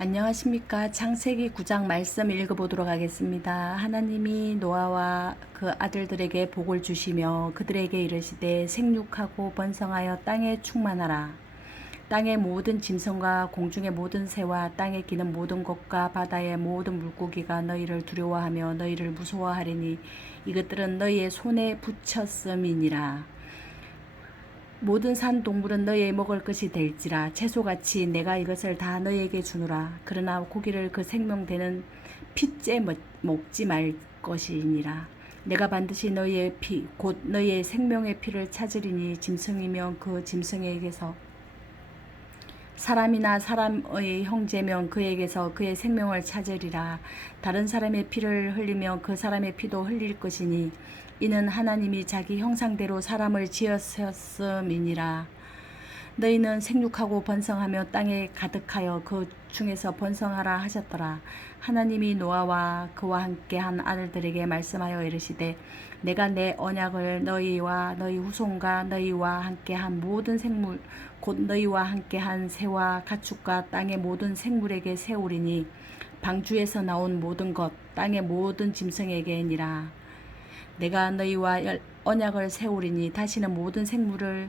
안녕하십니까. 창세기 9장 말씀 읽어보도록 하겠습니다. 하나님이 노아와 그 아들들에게 복을 주시며 그들에게 이르시되 생육하고 번성하여 땅에 충만하라. 땅의 모든 짐승과 공중의 모든 새와 땅에 기는 모든 것과 바다의 모든 물고기가 너희를 두려워하며 너희를 무서워하리니 이것들은 너희의 손에 붙였음이니라. 모든 산 동물은 너희의 먹을 것이 될지라. 채소같이 내가 이것을 다 너희에게 주노라. 그러나 고기를 그 생명되는 먹- 먹지 말 것이니라. 내가 반드시 너희의 피 곧 너희의 생명의 피를 찾으리니 짐승이면 그 짐승에게서 사람이나 사람의 형제면 그에게서 그의 생명을 찾으리라. 다른 사람의 피를 흘리면 그 사람의 피도 흘릴 것이니 이는 하나님이 자기 형상대로 사람을 지었음이니라. 너희는 생육하고 번성하며 땅에 가득하여 그 중에서 번성하라 하셨더라. 하나님이 노아와 그와 함께 한 아들들에게 말씀하여 이르시되 내가 내 언약을 너희와 너희 후손과 너희와 함께 한 모든 생물 곧 너희와 함께 한 새와 가축과 땅의 모든 생물에게 세우리니 방주에서 나온 모든 것 땅의 모든 짐승에게니라. 내가 너희와 열- 언약을 세우리니 다시는 모든 생물을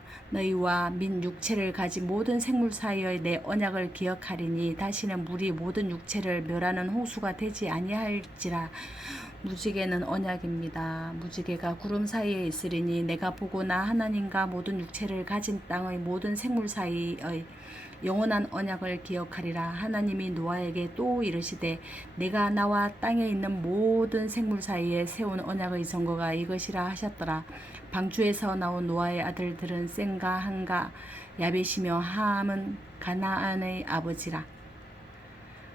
너희와 민 육체를 가진 모든 생물 사이의 내 언약을 기억하리니 다시는 물이 모든 육체를 멸하는 홍수가 되지 아니할지라. 무지개는 언약입니다. 무지개가 구름 사이에 있으리니 내가 보고 나 하나님과 모든 육체를 가진 땅의 모든 생물 사이의 영원한 언약을 기억하리라. 하나님이 노아에게 또 이르시되 내가 나와 땅에 있는 모든 생물 사이에 세운 언약의 증거가 이것이라 하셨더라. 방주에서 나온 노아의 아들들은 셈과 한가 야벳이며 함은 가나안의 아버지라.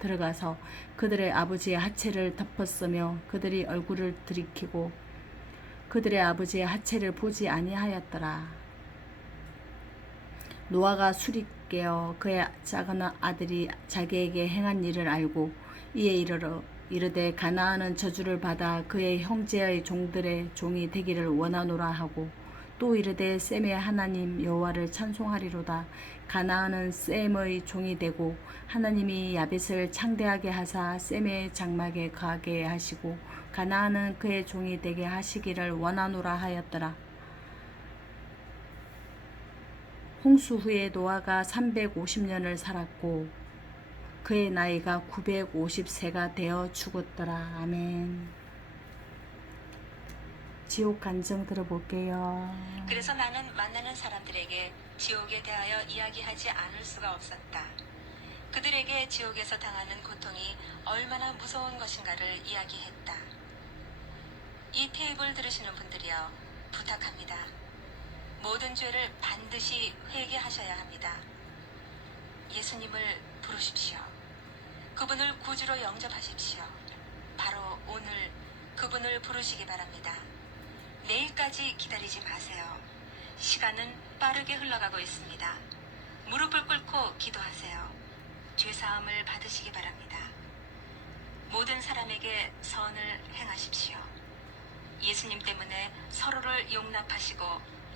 들어가서 그들의 아버지의 하체를 덮었으며 그들이 얼굴을 들이키고 그들의 아버지의 하체를 보지 아니하였더라. 노아가 술이 깨어 그의 작은 아들이 자기에게 행한 일을 알고 이에 이르러 이르되 가나안은 저주를 받아 그의 형제의 종들의 종이 되기를 원하노라 하고 또 이르되 셈의 하나님 여호와를 찬송하리로다 가나안은 셈의 종이 되고 하나님이 야벳을 창대하게 하사 셈의 장막에 거하게 하시고 가나안은 그의 종이 되게 하시기를 원하노라 하였더라 홍수 후에 노아가 350년을 살았고 그의 나이가 950세가 되어 죽었더라. 아멘. 지옥 간증 들어볼게요. 그래서 나는 만나는 사람들에게 지옥에 대하여 이야기하지 않을 수가 없었다. 그들에게 지옥에서 당하는 고통이 얼마나 무서운 것인가를 이야기했다. 이 테이블 들으시는 분들이여 부탁합니다. 모든 죄를 반드시 회개하셔야 합니다. 예수님을 부르십시오. 그분을 구주로 영접하십시오. 바로 오늘 그분을 부르시기 바랍니다. 내일까지 기다리지 마세요. 시간은 빠르게 흘러가고 있습니다. 무릎을 꿇고 기도하세요. 죄사함을 받으시기 바랍니다. 모든 사람에게 선을 행하십시오. 예수님 때문에 서로를 용납하시고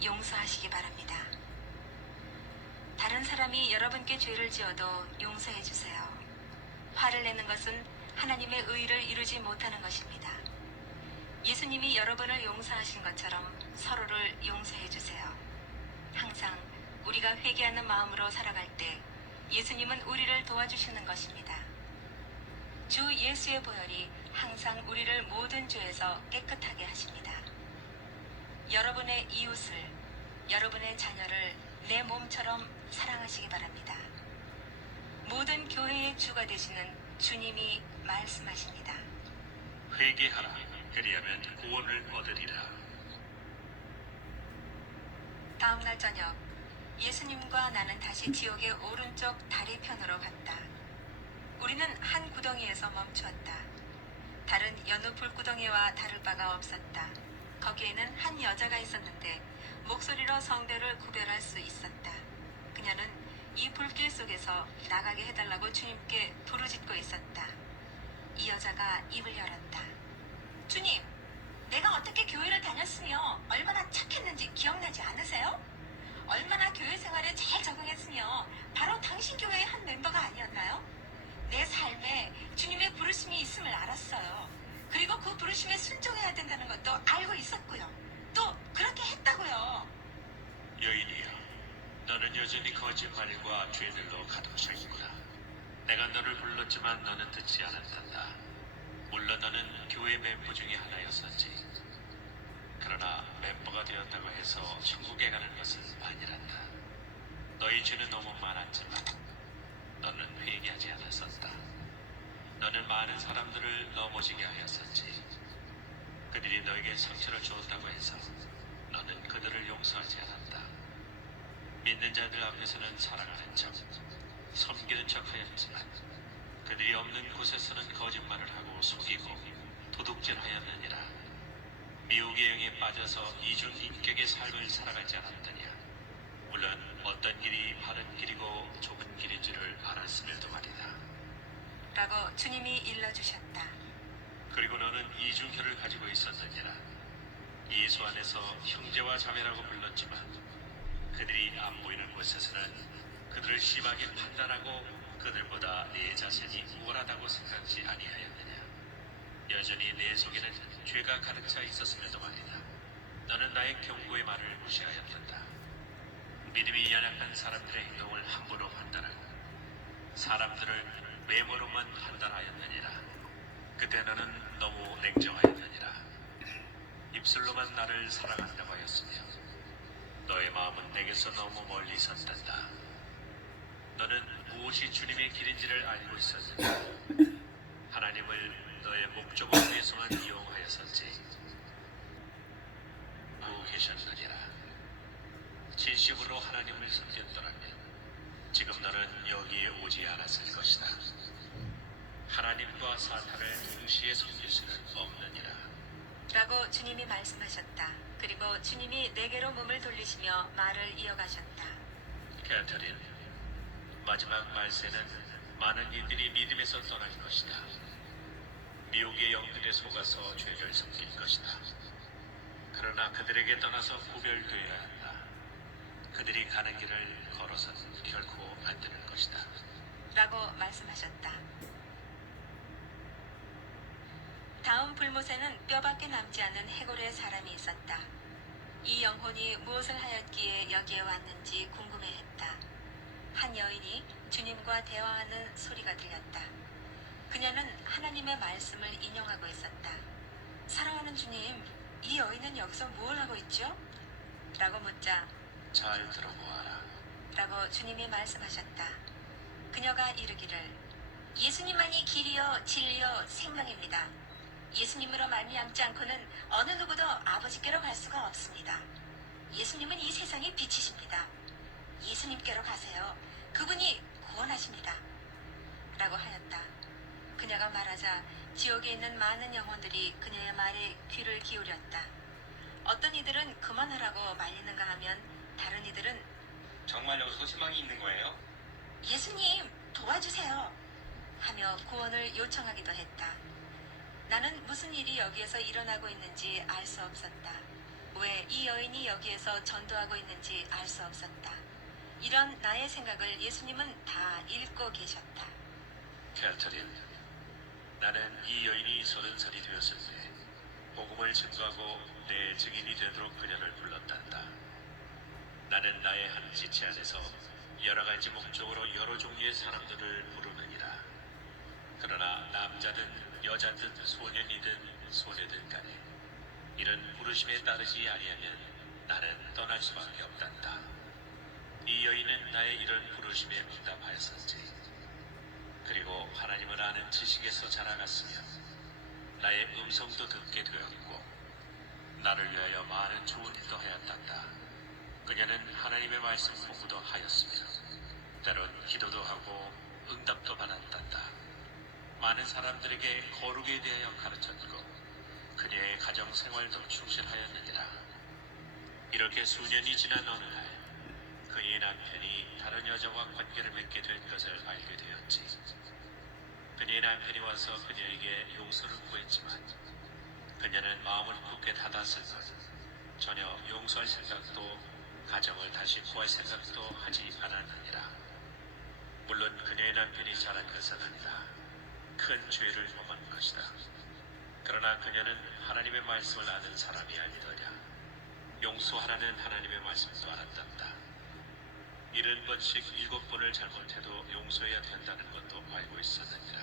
용서하시기 바랍니다. 다른 사람이 여러분께 죄를 지어도 용서해 주세요. 화를 내는 것은 하나님의 의를 이루지 못하는 것입니다. 예수님이 여러분을 용서하신 것처럼 서로를 용서해 주세요. 항상 우리가 회개하는 마음으로 살아갈 때 예수님은 우리를 도와주시는 것입니다. 주 예수의 보혈이 항상 우리를 모든 죄에서 깨끗하게 하십니다. 여러분의 이웃을, 여러분의 자녀를 내 몸처럼 사랑하시기 바랍니다. 모든 교회의 주가 되시는 주님이 말씀하십니다. 회개하라 그리하면 구원을 얻으리라 다음 날 저녁 예수님과 나는 다시 지옥의 오른쪽 다리 편으로 갔다. 우리는 한 구덩이에서 멈추었다. 다른 여느 불구덩이와 다를 바가 없었다. 거기에는 한 여자가 있었는데 목소리로 성대를 구별할 수 있었다. 그녀는 이 불길 속에서 나가게 해달라고 주님께 부르짖고 있었다. 이 여자가 입을 열었다. 주님, 내가 어떻게 교회를 다녔으며 얼마나 착했는지 기억나지 않으세요? 얼마나 교회 생활에 잘 적응했으며 바로 당신 교회의 한 멤버가 아니었나요? 내 삶에 주님의 부르심이 있음을 알았어요. 그리고 그 부르심에 순종해야 된다는 것도 알고 있었고요. 또 그렇게 했다고요. 여인이여 너는 여전히 거짓말과 죄들로 가득 차 있구나 내가 너를 불렀지만 너는 듣지 않았단다 물론 너는 교회 멤버 중에 하나였었지. 그러나 멤버가 되었다고 해서 천국에 가는 것은 아니란다. 너희 죄는 너무 많았지만 너는 회개하지 않았었다. 너는 많은 사람들을 넘어지게 하였었지. 그들이 너에게 상처를 주었다고 해서 너는 그들을 용서하지 않았다. 믿는 자들 앞에서는 사랑하는 척, 섬기는 척 하였지만 그들이 없는 곳에서는 거짓말을 하고 속이고 도둑질 하였느니라. 미혹의 영에 빠져서 이중 인격의 삶을 살아가지 않았느냐. 물론 어떤 길이 바른 길이고 좁은 길인 줄을 알았음에도 말이다. 라고 주님이 일러주셨다. 그리고 너는 이중혈을 가지고 있었느니라. 예수 안에서 형제와 자매라고 불렀지만 그들이 안 보이는 곳에서는 그들을 심하게 판단하고 그들보다 내 자신이 우월하다고 생각지 아니하였느냐. 여전히 내 속에는 죄가 가득 차 있었음에도 말이다. 너는 나의 경고의 말을 무시하였단다. 믿음이 연약한 사람들의 행동을 함부로 판단하고 사람들을 외모로만 판단하였느니라. 그때 너는 너무 냉정하였느니라. 입술로만 나를 사랑한다고 하였으며 너의 마음은 내게서 너무 멀리 있었단다. 너는 무엇이 주님의 길인지를 알고 있었느냐. 하나님을 너의 목적을 위해서만 이용하였었지. 알고 계셨느니라. 진심으로 하나님을 섬겼더라면 지금 너는 여기에 오지 않았을 것이다. 하나님과 사탄을 동시에 섬길 수는 없느니라. 라고 주님이 말씀하셨다. 그리고 주님이 내게로 몸을 돌리시며 말을 이어가셨다. 캐터린, 마지막 말세는 많은 이들이 믿음에서 떠날 것이다. 미혹의 영들에 속아서 죄를 섬길 것이다. 그러나 그들에게 떠나서 구별되어야 한다. 그들이 가는 길을 걸어서는 결코 안 되는 것이다. 라고 말씀하셨다. 다음 불못에는 뼈밖에 남지 않은 해골의 사람이 있었다. 이 영혼이 무엇을 하였기에 여기에 왔는지 궁금해했다. 한 여인이 주님과 대화하는 소리가 들렸다. 그녀는 하나님의 말씀을 인용하고 있었다. 사랑하는 주님, 이 여인은 여기서 무엇을 하고 있죠? 라고 묻자 잘 들어보아라. 라고 주님이 말씀하셨다. 그녀가 이르기를 예수님만이 길이요 진리요 생명입니다. 예수님으로 말미암지 않고는 어느 누구도 아버지께로 갈 수가 없습니다. 예수님은 이 세상의 빛이십니다. 예수님께로 가세요. 그분이 구원하십니다. 라고 하였다. 그녀가 말하자 지옥에 있는 많은 영혼들이 그녀의 말에 귀를 기울였다. 어떤 이들은 그만하라고 말리는가 하면 다른 이들은 정말 여기서 희망이 있는 거예요? 예수님 도와주세요 하며 구원을 요청하기도 했다. 나는 무슨 일이 여기에서 일어나고 있는지 알 수 없었다. 왜 이 여인이 여기에서 전도하고 있는지 알 수 없었다. 이런 나의 생각을 예수님은 다 읽고 계셨다. 캐터린, 나는 이 여인이 서른 살이 되었을 때 복음을 증거하고 내 증인이 되도록 그녀를 불렀단다. 나는 나의 한 지체 안에서 여러 가지 목적으로 여러 종류의 사람들을 부르느니라. 그러나 남자는 여자든 소년이든 소녀든 간에 이런 부르심에 따르지 아니하면 나는 떠날 수밖에 없단다. 이 여인은 나의 이런 부르심에 응답하였었지. 그리고 하나님을 아는 지식에서 자라갔으며 나의 음성도 듣게 되었고 나를 위하여 많은 좋은 일도 하였단다. 그녀는 하나님의 말씀 공부도 하였으며 때론 기도도 하고 응답도 받았단다. 많은 사람들에게 거룩에 대하여 가르쳤고 그녀의 가정 생활도 충실하였느니라. 이렇게 수년이 지난 어느 날 그의 남편이 다른 여자와 관계를 맺게 된 것을 알게 되었지. 그녀의 남편이 와서 그녀에게 용서를 구했지만 그녀는 마음을 굳게 닫았을 것 전혀 용서할 생각도 가정을 다시 구할 생각도 하지 않았느니라. 물론 그녀의 남편이 잘한 것은 아니다. 큰 죄를 범한 것이다. 그러나 그녀는 하나님의 말씀을 아는 사람이 아니더냐. 용서하라는 하나님의 말씀도 알았단다. 일흔 번씩 일곱 번을 잘못해도 용서해야 된다는 것도 알고 있었느니라.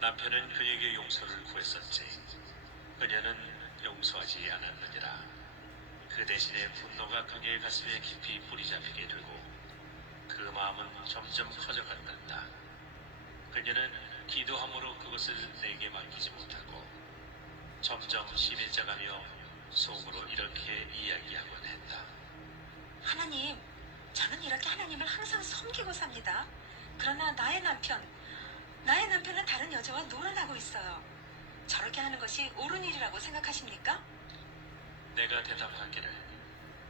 남편은 그에게 용서를 구했었지. 그녀는 용서하지 않았느니라. 그 대신에 분노가 그녀의 가슴에 깊이 뿌리 잡히게 되고 그 마음은 점점 커져간단다. 그녀는 기도함으로 그것을 내게 맡기지 못하고 점점 심해져가며 속으로 이렇게 이야기하곤 했다. 하나님, 저는 이렇게 하나님을 항상 섬기고 삽니다. 그러나 나의 남편, 나의 남편은 다른 여자와 놀아나고 있어요. 저렇게 하는 것이 옳은 일이라고 생각하십니까? 내가 대답하기를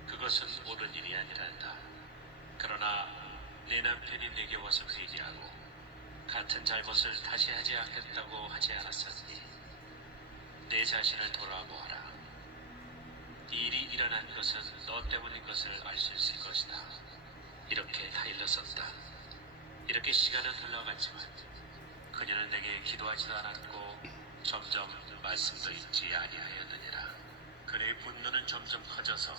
그것은 옳은 일이 아니란다. 그러나 내 남편이 내게 와서 회개하고 같은 잘못을 다시 하지 않겠다고 하지 않았었니? 내 자신을 돌아보아라. 이 일이 일어난 것은 너 때문인 것을 알 수 있을 것이다. 이렇게 다 일렀었다. 이렇게 시간은 흘러갔지만 그녀는 내게 기도하지도 않았고 점점 말씀도 읽지 아니하였느니라. 그의 분노는 점점 커져서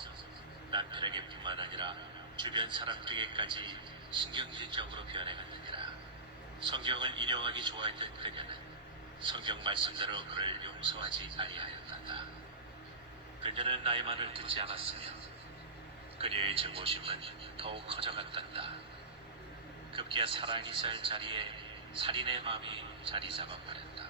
남편에게뿐만 아니라 주변 사람들에게까지 신경질적으로 변해갔느니라. 성경을 인용하기 좋아했던 그녀는 성경 말씀대로 그를 용서하지 아니하였단다. 그녀는 나의 말을 듣지 않았으며 그녀의 증오심은 더욱 커져갔단다. 급기야 사랑이 살 자리에 살인의 마음이 자리 잡아버렸다.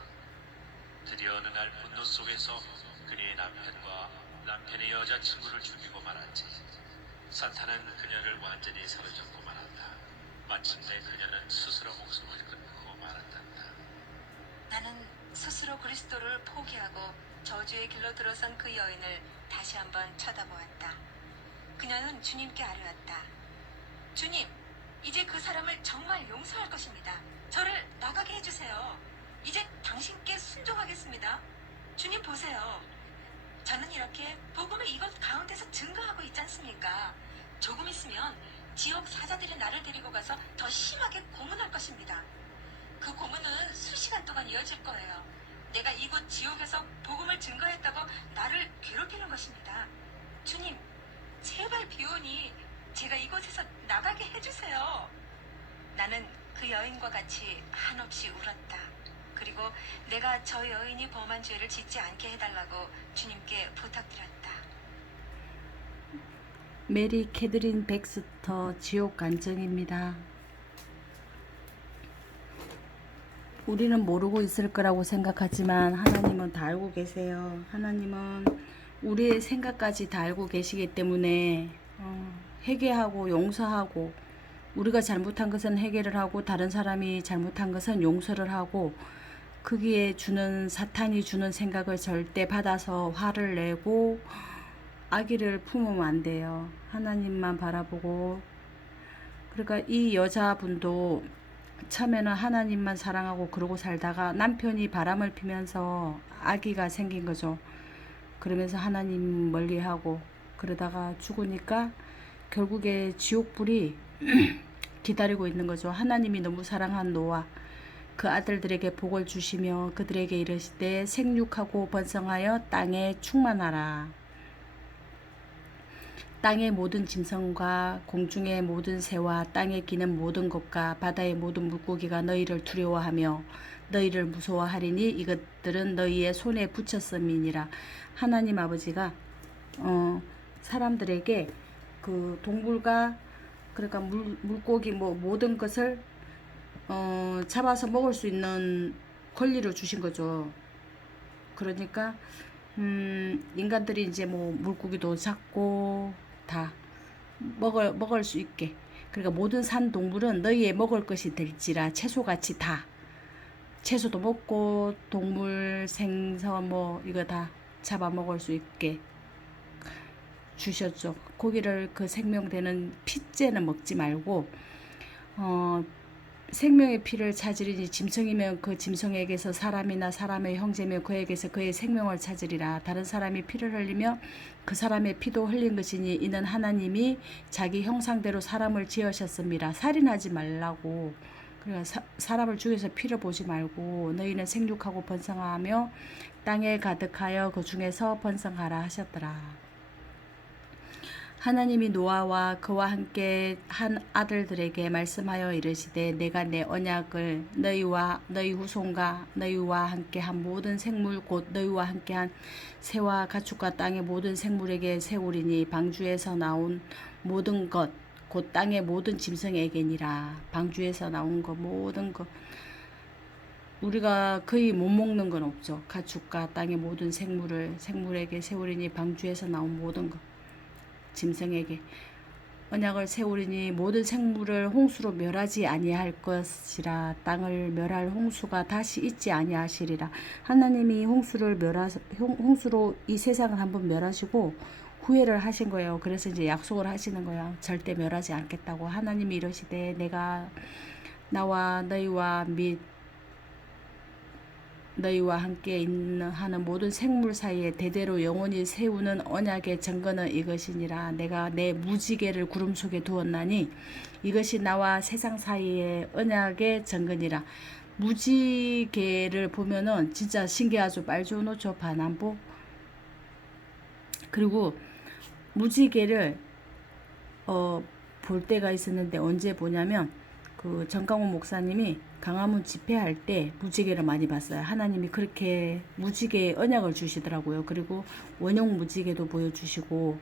드디어 어느 날 분노 속에서 그녀의 남편과 남편의 여자친구를 죽이고 말았지. 사탄은 그녀를 완전히 사로잡고 말았다. 마침내 그녀는 스스로 목숨을 끊고 말았단다. 나는 스스로 그리스도를 포기하고 저주의 길로 들어선 그 여인을 다시 한번 쳐다보았다. 그녀는 주님께 아뢰었다. 주님, 이제 그 사람을 정말 용서할 것입니다. 저를 나가게 해주세요. 이제 당신께 순종하겠습니다. 주님 보세요. 저는 이렇게 복음을 이것 가운데서 증거하고 있지 않습니까? 조금 있으면 지옥 사자들이 나를 데리고 가서 더 심하게 고문할 것입니다. 그 고문은 수시간 동안 이어질 거예요. 내가 이곳 지옥에서 복음을 증거했다고 나를 괴롭히는 것입니다. 주님, 제발 비오니 제가 이곳에서 나가게 해주세요. 나는 그 여인과 같이 한없이 울었다. 그리고 내가 저 여인이 범한 죄를 짓지 않게 해달라고 주님께 부탁드렸다. 메리 캐드린 백스터 지옥 간증입니다. 우리는 모르고 있을 거라고 생각하지만 하나님은 다 알고 계세요. 하나님은 우리의 생각까지 다 알고 계시기 때문에 어, 회개하고 용서하고 우리가 잘못한 것은 회개를 하고 다른 사람이 잘못한 것은 용서를 하고 거기에 주는 사탄이 주는 생각을 절대 받아서 화를 내고 아기를 품으면 안 돼요. 하나님만 바라보고 그러니까 이 여자분도 처음에는 하나님만 사랑하고 그러고 살다가 남편이 바람을 피면서 아기가 생긴 거죠. 그러면서 하나님 멀리하고 그러다가 죽으니까 결국에 지옥불이 기다리고 있는 거죠. 하나님이 너무 사랑한 노아 그 아들들에게 복을 주시며 그들에게 이르시되 생육하고 번성하여 땅에 충만하라. 땅의 모든 짐승과 공중의 모든 새와 땅에 기는 모든 것과 바다의 모든 물고기가 너희를 두려워하며 너희를 무서워하리니 이것들은 너희의 손에 붙였음이니라. 하나님 아버지가 어, 사람들에게 그 동물과 그러니까 물, 물고기 뭐 모든 것을 어, 잡아서 먹을 수 있는 권리를 주신 거죠. 그러니까 음, 인간들이 이제 뭐 물고기도 잡고 다 먹을 먹을 수 있게. 그러니까 모든 산 동물은 너희의 먹을 것이 될지라 채소같이 다 채소도 먹고 동물 생선 뭐 이거 다 잡아 먹을 수 있게 주셨죠. 고기를 그 생명되는 피째는 먹지 말고 어 생명의 피를 찾으리니 짐승이면 그 짐승에게서 사람이나 사람의 형제며 그에게서 그의 생명을 찾으리라. 다른 사람이 피를 흘리며 그 사람의 피도 흘린 것이니 이는 하나님이 자기 형상대로 사람을 지으셨습니다. 살인하지 말라고 그러니까 사, 사람을 죽여서 피를 보지 말고 너희는 생육하고 번성하며 땅에 가득하여 그 중에서 번성하라 하셨더라. 하나님이 노아와 그와 함께 한 아들들에게 말씀하여 이르시되 내가 내 언약을 너희와 너희 후손과 너희와 함께 한 모든 생물 곧 너희와 함께 한 새와 가축과 땅의 모든 생물에게 세우리니 방주에서 나온 모든 것 곧 땅의 모든 짐승에게니라. 방주에서 나온 것 모든 것 우리가 거의 못 먹는 건 없죠. 가축과 땅의 모든 생물을 생물에게 세우리니 방주에서 나온 모든 것 짐승에게. 언약을 세우리니 모든 생물을 홍수로 멸하지 아니할 것이라. 땅을 멸할 홍수가 다시 있지 아니하시리라. 하나님이 홍수를 멸하 홍수로 이 세상을 한번 멸하시고 후회를 하신 거예요. 그래서 이제 약속을 하시는 거예요. 절대 멸하지 않겠다고. 하나님이 이러시되 내가 나와 너희와 및 너희와 함께 있는 하는 모든 생물 사이에 대대로 영원히 세우는 언약의 증거는 이것이니라. 내가 내 무지개를 구름 속에 두었나니 이것이 나와 세상 사이의 언약의 증거니라. 무지개를 보면은 진짜 신기하죠. 말조노초 반환보 그리고 무지개를 어, 볼 때가 있었는데 언제 보냐면 그 정강훈 목사님이 강화문 집회할 때 무지개를 많이 봤어요. 하나님이 그렇게 무지개 언약을 주시더라고요. 그리고 원형 무지개도 보여주시고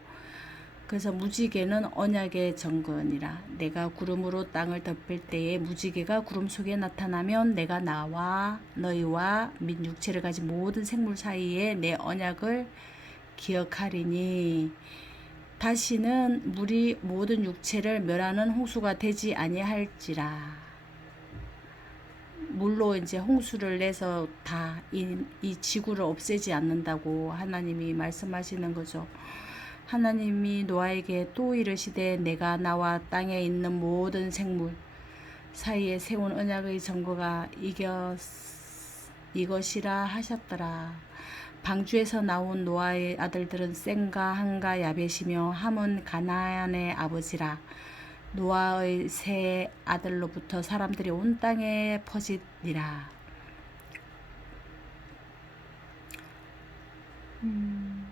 그래서 무지개는 언약의 정건이라 내가 구름으로 땅을 덮을 때에 무지개가 구름 속에 나타나면 내가 나와 너희와 및 육체를 가진 모든 생물 사이에 내 언약을 기억하리니 다시는 물이 모든 육체를 멸하는 홍수가 되지 아니할지라. 물로 이제 홍수를 내서 다이 지구를 없애지 않는다고 하나님이 말씀하시는 거죠. 하나님이 노아에게 또 이르시되 내가 나와 땅에 있는 모든 생물 사이에 세운 언약의 증거가 이겨 이것이라 하셨더라. 방주에서 나온 노아의 아들들은 셈과 함과 야벳이며 함은 가나안의 아버지라. 노아의 세 아들로부터 사람들이 온 땅에 퍼지니라. 음.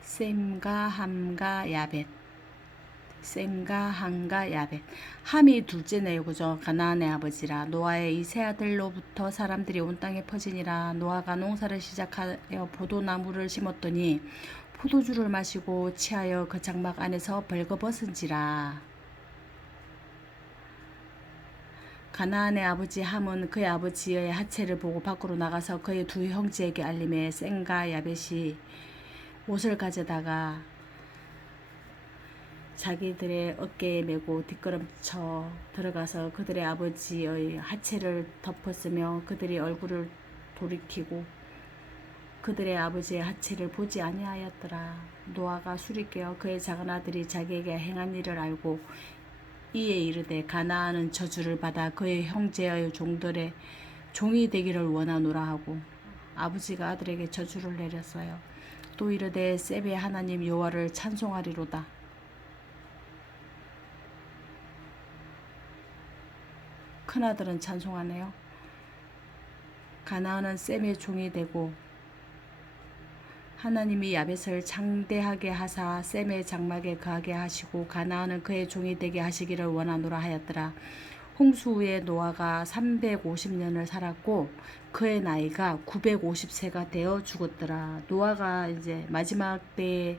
셈과 함과 야벳. 셈과 함과 야벳. 함이 둘째네요. 그죠? 가나안의 아버지라. 노아의 이 세 아들로부터 사람들이 온 땅에 퍼지니라. 노아가 농사를 시작하여 포도나무를 심었더니 포도주를 마시고 취하여 그 장막 안에서 벌거벗은지라. 가나안의 아버지 함은 그의 아버지의 하체를 보고 밖으로 나가서 그의 두 형제에게 알림해 쌩과 야벳이 옷을 가져다가 자기들의 어깨에 메고 뒷걸음쳐 들어가서 그들의 아버지의 하체를 덮었으며 그들이 얼굴을 돌이키고 그들의 아버지의 하체를 보지 아니하였더라. 노아가 술이 깨어 그의 작은 아들이 자기에게 행한 일을 알고 이에 이르되 가나안은 저주를 받아 그의 형제의 종들의 종이 되기를 원하노라 하고 아버지가 아들에게 저주를 내렸어요. 또 이르되 세베 하나님 여호와를 찬송하리로다. 큰아들은 찬송하네요. 가나안은 셈의 종이 되고 하나님이 야벳을 창대하게 하사 셈의 장막에 거하게 하시고 가나안은 그의 종이 되게 하시기를 원하노라 하였더라. 홍수 후에 노아가 350년을 살았고 그의 나이가 950세가 되어 죽었더라. 노아가 이제 마지막 때에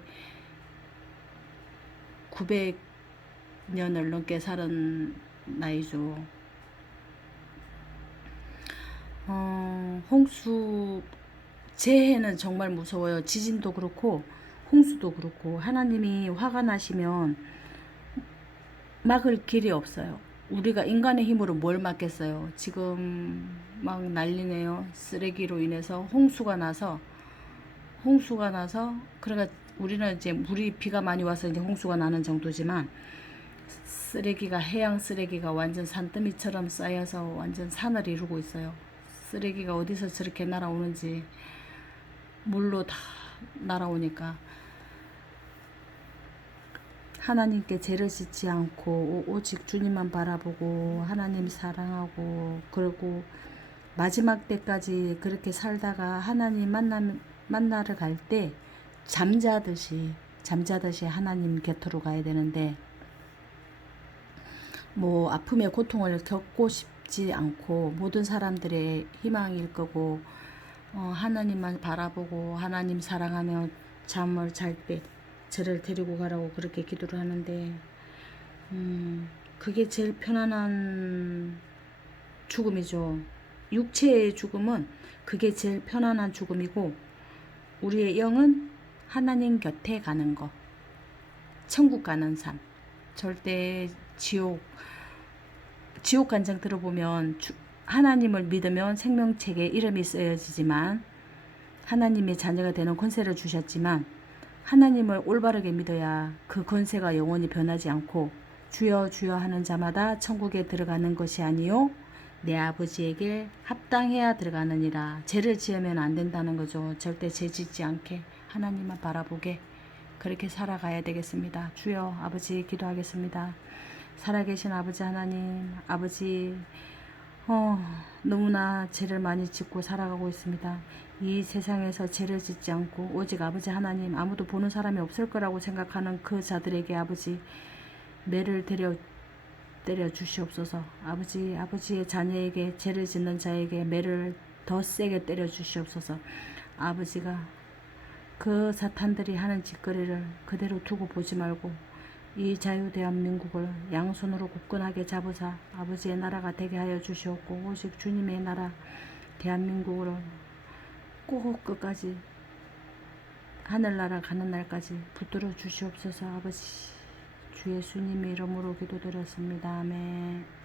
900년을 넘게 살은 나이죠. 어, 홍수 재해는 정말 무서워요. 지진도 그렇고 홍수도 그렇고 하나님이 화가 나시면 막을 길이 없어요. 우리가 인간의 힘으로 뭘 막겠어요. 지금 막 난리네요. 쓰레기로 인해서 홍수가 나서 홍수가 나서 그러니까 우리는 이제 물이 비가 많이 와서 이제 홍수가 나는 정도지만 쓰레기가 해양 쓰레기가 완전 산더미처럼 쌓여서 완전 산을 이루고 있어요. 쓰레기가 어디서 저렇게 날아오는지 물로 다 날아오니까 하나님께 죄를 짓지 않고 오- 오직 주님만 바라보고 하나님 사랑하고 그리고 마지막 때까지 그렇게 살다가 하나님 만나 만나러 갈 때 잠자듯이 잠자듯이 하나님 곁으로 가야 되는데 뭐 아픔의 고통을 겪고 싶 지 않고 모든 사람들의 희망일 거고 어, 하나님만 바라보고 하나님 사랑하며 잠을 잘 때 저를 데리고 가라고 그렇게 기도를 하는데 음, 그게 제일 편안한 죽음이죠. 육체의 죽음은 그게 제일 편안한 죽음이고 우리의 영은 하나님 곁에 가는 거. 천국 가는 삶. 절대 지옥 지옥 간증 들어보면 주- 하나님을 믿으면 생명책에 이름이 쓰여지지만 하나님의 자녀가 되는 권세를 주셨지만 하나님을 올바르게 믿어야 그 권세가 영원히 변하지 않고 주여 주여 하는 자마다 천국에 들어가는 것이 아니요 내 아버지에게 합당해야 들어가느니라. 죄를 지으면 안 된다는 거죠. 절대 죄 짓지 않게 하나님만 바라보게 그렇게 살아가야 되겠습니다. 주여 아버지 기도하겠습니다 살아계신 아버지 하나님 아버지 어, 너무나 죄를 많이 짓고 살아가고 있습니다. 이 세상에서 죄를 짓지 않고 오직 아버지 하나님 아무도 보는 사람이 없을 거라고 생각하는 그 자들에게 아버지 매를 때려 때려 주시옵소서. 아버지 아버지의 자녀에게 죄를 짓는 자에게 매를 더 세게 때려 주시옵소서. 아버지가 그 사탄들이 하는 짓거리를 그대로 두고 보지 말고 이 자유 대한민국을 양손으로 굳건하게 잡으사 아버지의 나라가 되게 하여 주시옵고 오직 주님의 나라 대한민국으로 꼭 끝까지 하늘나라 가는 날까지 붙들어 주시옵소서 아버지. 주 예수님의 이름으로 기도드렸습니다. 아멘